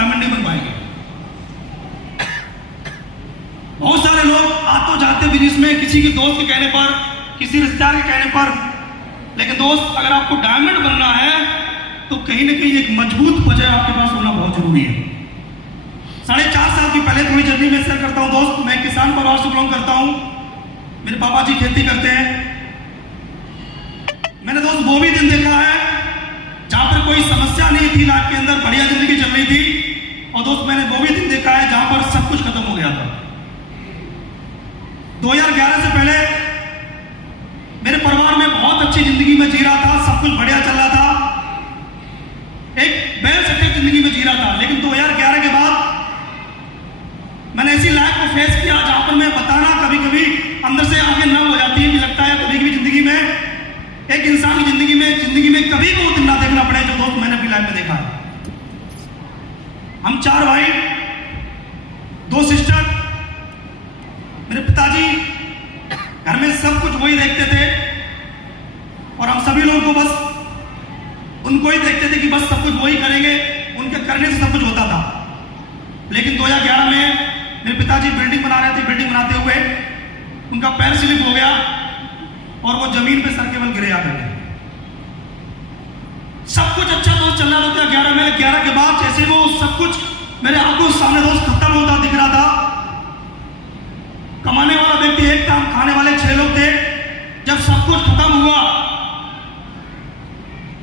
Diamond नहीं बन पाएंगे। बहुत सारे लोग आ तो जाते बिजनेस में किसी के दोस्त के कहने पर, किसी रिश्तेदार के कहने पर, लेकिन दोस्त अगर आपको डायमंड बनना है तो कहीं ना कहीं एक मजबूत वजह आपके पास होना बहुत जरूरी है। 4.5 साल की पहले थोड़ी जर्नी में शेयर करता हूं दोस्त। मैं किसान परिवार से बिलोंग करता हूं। मेरे पापा जी खेती करते हैं। मैंने दोस्त वो भी दिन देखा है जहां पर कोई समस्या नहीं थी लाइफ के अंदर, बढ़िया जिंदगी चल रही थी। और दोस्त मैंने वो भी दिन देखा है जहां पर सब कुछ खत्म हो गया था। 2011 से पहले मेरे परिवार में बहुत अच्छी जिंदगी में जी रहा था, सब कुछ बढ़िया चल रहा था, एक बैल सेटअप जिंदगी में जी रहा था। लेकिन 2011 के बाद मैंने ऐसी लाइफ को फेस किया जहां पर मैं बताना कभी कभी अंदर से आंखें नम हो जाती है कि लगता है कभी कभी जिंदगी में, एक इंसान की जिंदगी में कभी भी वो दिन ना देखना पड़े जो दोस्त मैंने अपनी लाइफ में देखा है। हम 4 भाई, 2 सिस्टर, मेरे पिताजी घर में सब कुछ वही देखते थे और हम सभी लोग को बस उनको ही देखते थे कि बस सब कुछ वही करेंगे, उनके करने से सब कुछ होता था। लेकिन 2011 में मेरे पिताजी बिल्डिंग बना रहे थे। बिल्डिंग बनाते हुए उनका पैर स्लिप हो गया और वो जमीन पे सर केवल गिरे आते थे। सब कुछ अच्छा दोस्त चल रहा था 11 में। 11 के बाद जैसे वो सब कुछ मेरे आंखों के सामने दोस्त खत्म होता दिख रहा था। कमाने वाला व्यक्ति एक था, खाने वाले 6 लोग थे। जब सब कुछ खत्म हुआ,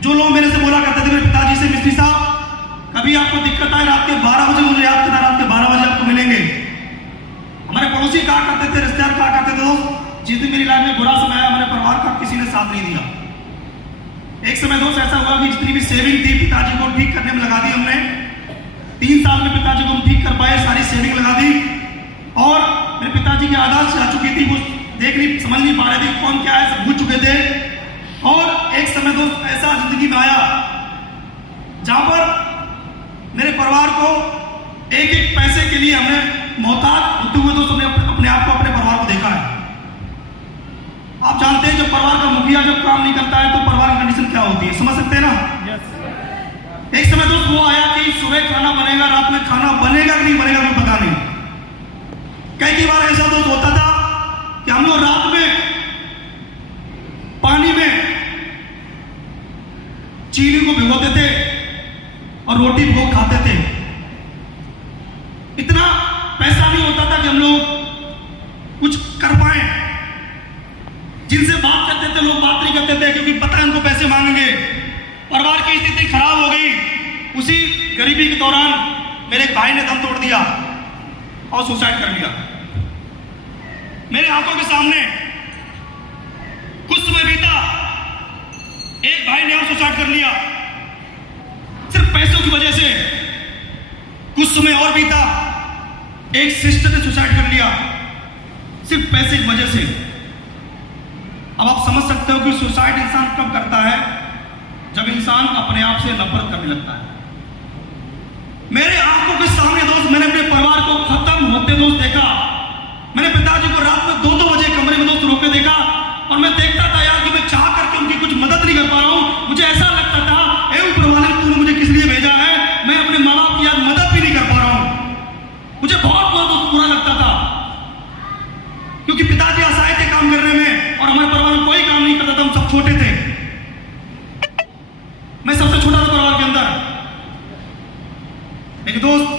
जो लोग मेरे से बोला करते थे मेरे पिताजी से, मिस्त्री साहब कभी आपको दिक्कत आए रात के 12 बजे मुझे याद करना, रात के 12 बजे आपको मिलेंगे। हमारे पड़ोसी कहा करते थे, रिश्तेदार कहा करते थे दोस्त, जिस दिन मेरी लाइफ में बुरा समय आया हमारे परिवार का किसी ने साथ नहीं दिया। एक समय दोस्त ऐसा हुआ कि जितनी भी सेविंग थी पिताजी को ठीक करने में लगा दी हमने। 3 साल में पिताजी को हम ठीक कर पाए, सारी सेविंग लगा दी। और मेरे पिताजी की आदत से आ चुकी थी, वो देख नहीं समझ नहीं पा रहे थे कौन क्या है, सब भूल चुके थे। और एक समय दोस्त ऐसा जिंदगी में आया जहां पर मेरे परिवार को एक एक पैसे के लिए हमने मोहताज होते हुए दोस्त अपने आप को, अपने परिवार को देखा है। आप जानते हैं जब परिवार का मुखिया जब काम नहीं करता है तो परिवार की कंडीशन क्या होती है, समझ सकते हैं ना। एक समय दोस्त वो आया कि सुबह खाना बनेगा, रात में खाना बनेगा कि नहीं बनेगा मुझे पता नहीं। कई बार ऐसा दोस्त होता था कि हम लोग रात में पानी में चीनी को भिगोते थे और रोटी भिगो खाते थे। इतना पैसा नहीं होता था कि हम लोग कुछ कर पाए। जिनसे बात करते थे लोग बात नहीं करते थे क्योंकि पता है उनको पैसे मांगेंगे। परिवार की स्थिति खराब हो गई। उसी गरीबी के दौरान मेरे एक भाई ने दम तोड़ दिया और सुसाइड कर लिया। मेरे आंखों के सामने कुछ समय बीता, एक भाई ने और सुसाइड कर लिया सिर्फ पैसों की वजह से। कुछ समय और बीता, एक सिस्टर ने सुसाइड कर लिया सिर्फ पैसे की वजह से। अब आप समझ सकते हो कि सुसाइड इंसान कब करता है, जब इंसान अपने आप से नफरत करने लगता है। मेरे आंखों के सामने दोस्त मैंने अपने परिवार को खत्म होते दोस्त देखा। मैंने पिताजी को रात में 2-2 बजे कमरे में दोस्त रोके देखा और मैं देखता था यार कि मैं चाह करके उनकी कुछ मदद नहीं कर पा रहा हूं। मुझे ऐसा लगता था ए ऊपर वाले तूने मुझे किस लिए भेजा है, मैं अपने माँ बाप की यार मदद भी नहीं कर पा रहा हूं। मुझे बहुत बहुत बुरा लगता था क्योंकि पिताजी असहाय थे काम करने में और हमारे परिवार में कोई काम नहीं करता था, हम सब छोटे थे। मैं सबसे छोटा था परिवार के अंदर। एक दोस्त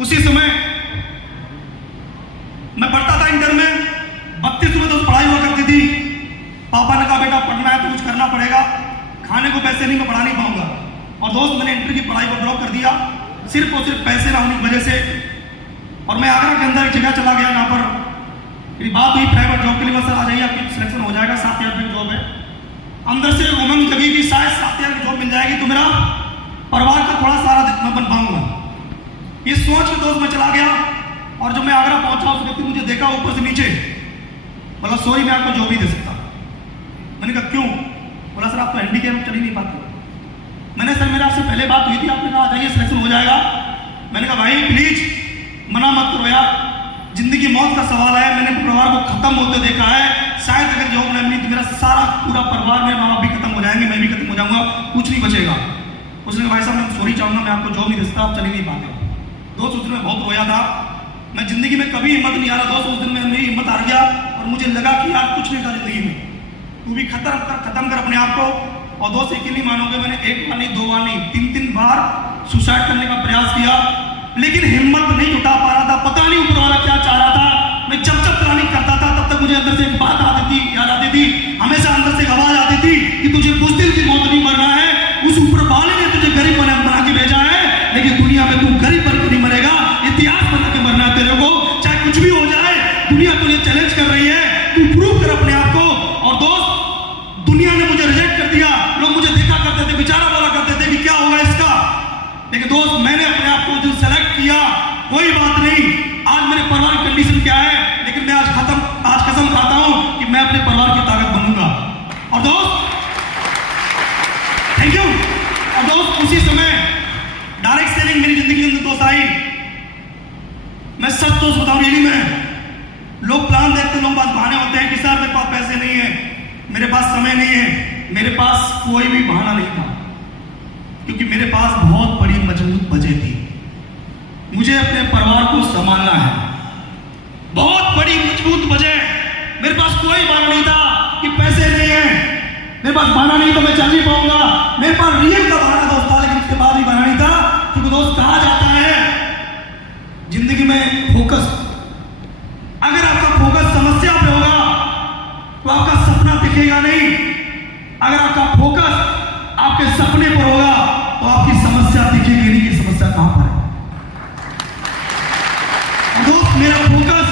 उसी समय मैं पढ़ता था इंटर में, 32 में दोस्त पढ़ाई हुआ करती थी। पापा ने कहा बेटा पढ़ना है तो कुछ करना पड़ेगा, खाने को पैसे नहीं मैं पढ़ा नहीं पाऊंगा। और दोस्त मैंने इंटर की पढ़ाई को ड्रॉप कर दिया सिर्फ और सिर्फ पैसे ना होने की वजह से। और मैं आगरा के अंदर एक जगह चला गया जहां पर मेरी बात हुई प्राइवेट जॉब के लिए, सर आ जाइए आपकी सिलेक्शन हो जाएगा, 7,000 की जॉब है। अंदर से उमंग जगी कि शायद 7,000 की जॉब मिल जाएगी तो मेरा परिवार का थोड़ा सारा मैं बन पाऊंगा। ये सोच के दोस्त मैं चला गया और जब मैं आगरा पहुंचा उस व्यक्ति मुझे देखा ऊपर से नीचे, बोला सॉरी मैं आपको जॉब नहीं दे सकता। मैंने कहा क्यों? बोला सर आप तो हैंडीकैप चल ही नहीं पाते। मैंने सर मेरा आपसे पहले बात हुई थी, आपने कहा आ जाइए सिलेक्शन हो जाएगा। मैंने कहा भाई प्लीज मना मत करो यार, जिंदगी मौत का सवाल है। मैंने परिवार को खत्म होते देखा है, शायद अगर जॉब नहीं मिली तो मेरा सारा पूरा परिवार, मेरे माँ बाप भी खत्म हो जाएंगे, मैं भी खत्म हो जाऊंगा, कुछ नहीं बचेगा। उसने भाई साहब मैं सॉरी चाहूँगा, मैं आपको जॉब नहीं दे सकता, आप चले नहीं पाते। दोस्त उस दिन मैं बहुत रोया था, मैं जिंदगी में कभी हिम्मत नहीं आ रहा दोस्त, उस दिन में मेरी हिम्मत हार गया और मुझे लगा कि यार कुछ नहीं था जिंदगी में, तू भी खत्म कर अपने आप को। और दोस्त यकीन नहीं मानोगे, मैंने एक बार नहीं, दो बार नहीं, 3 बार सुसाइड करने का प्रयास किया, लेकिन हिम्मत नहीं जुटा पा रहा था। पता नहीं ऊपर वाला क्या चाह रहा था। मैं जब प्लानिंग करता था तब तक मुझे अंदर से एक बात आती थी, याद आती थी, हमेशा अंदर से एक आवाज आती थी कि तुझे बुज़दिल की मौत नहीं मरना है, उस ऊपर वाले ने तुझे गरीब बना के भेजा है, लेकिन दुनिया में तू गरीब बन के नहीं मरेगा, इतिहास बना के मरना है तेरे को। चाहे कुछ भी हो जाए, दुनिया तुझे चैलेंज कर रही है, तू प्रूव कर अपने आप को। और दोस्त दुनिया ने मुझे रिजेक्ट कर दिया, लोग मुझे देखा करते थे, बेचारा बोला करते थे कि क्या होगा इसका, लेकिन दोस्त मैंने अपने आप को जो सेलेक्ट किया, कोई बात नहीं, आज मेरे परिवार की कंडीशन क्या है, लेकिन मैं आज कसम खाता हूं कि मैं अपने परिवार की ताकत बनूंगा। और दोस्त थैंक यू। और दोस्त उसी समय डायरेक्ट सेलिंग मेरी जिंदगी के अंदर दोस्त आई। मैं सच दोस्त बताऊं, रियली में लोग प्लान देखते, लोग बात बहाने होते हैं कि सर मेरे पास पैसे नहीं है, मेरे पास समय नहीं है, मेरे पास कोई भी बहाना नहीं था, क्योंकि मेरे पास बहुत बड़ी मजबूत वजह थी, मुझे अपने परिवार को संभालना है। बहुत बड़ी मजबूत वजह, मेरे पास कोई बहाना नहीं था कि पैसे नहीं है, मेरे पास बहाना नहीं तो मैं चल नहीं पाऊंगा, मेरे पास रियल का बहाना दोस्त था, लेकिन उसके बाद भी बहाना नहीं था, क्योंकि दोस्त कहा जाता है जिंदगी में फोकस, अगर आपका फोकस समस्या पे होगा तो आपका सपना दिखेगा नहीं, अगर आपका फोकस आपके सपने पर होगा तो आपकी समस्या दिखेगी नहीं कि समस्या कहां पर है। दोस्त मेरा फोकस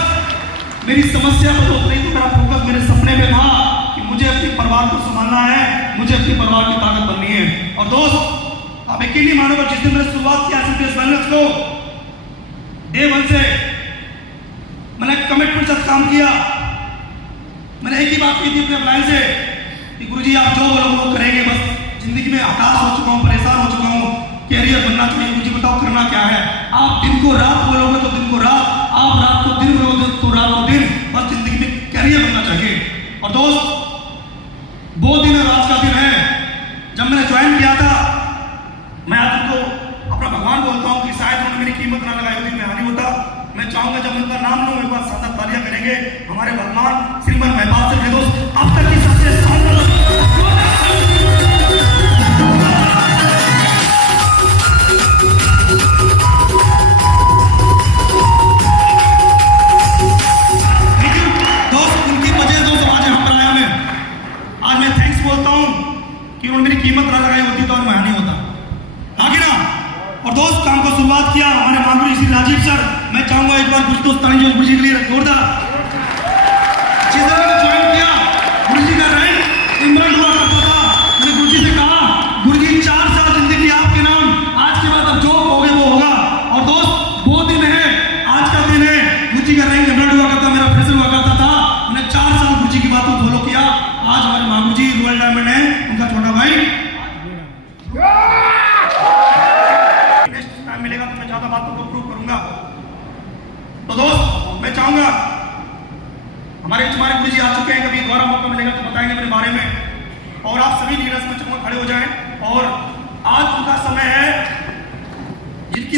मेरी समस्या पर दोस्त नहीं, तो मेरा फोकस मेरे सपने पे था कि मुझे अपने परिवार को संभालना है, मुझे अपने परिवार की ताकत बननी है। और दोस्त आप यकीन नहीं मानोगे, जिस दिन मैंने शुरुआत किया एसिड वेलनेस को, डे 1 से मैंने कमिटमेंट से काम किया। मैंने एक ही बात की थी अपने अपलाइन से कि गुरुजी आप जो बोलो वो करेंगे, बस जिंदगी में हताश हो चुका हूँ, परेशान हो चुका हूँ, कैरियर बनना चाहिए, मुझे बताओ करना क्या है। आप दिन को रात बोलोगे तो दिन को रात, आप रात को दिन बोलोगे तो रात को दिन, बस जिंदगी में कैरियर बनना चाहिए। और दोस्त वो दिन आज का दिन है जब मैंने ज्वाइन किया था। मैं आज उनको अपना भगवान बोलता हूँ कि शायद उन्होंने मेरी कीमत ना लगाई होती, मैं हानि होता। मैं चाहूंगा जब उनका नाम लूं एक बार साथ तालियां करेंगे हमारे भगवान श्रीमान महपाल से। दोस्त अब तक की सबसे मेरी कीमत ना लगाई होती तो मैं नहीं होता, आगे ना। और दोस्त काम को शुरुआत किया हमारे महागुरु श्री राजीव सर। मैं चाहूंगा एक बार कुछ दोस्त गुरु जी के लिए जोरदार। जिस दिन मैंने ज्वाइन किया गुरु जी का रैंक इमरान हुआ करता था, मैंने गुरु जी से कहा गुरु जी 4 साल जिंदगी आपके नाम, आज के बाद अब जो होगे वो होगा। और दोस्त वो दिन है, आज का दिन है, गुरु जी का रैंक इमरान हुआ करता, मेरा फ्रेशर हुआ करता था। मैंने 4 साल गुरु जी की बात को फॉलो किया। आज हमारे महागुरु जी रॉयल डायमंड है, उनका छोटा भाई। नेक्स्ट टाइम मिलेगा तो मैं ज्यादा बातों को प्रूव करूंगा। तो दोस्त मैं चाहूंगा हमारे गुरु जी आ चुके हैं, कभी दोबारा मौका मिलेगा तो बताएंगे मेरे बारे में। और आप सभी लीडर्स में चाहूंगा खड़े हो जाएं। और आज उनका समय है जिनकी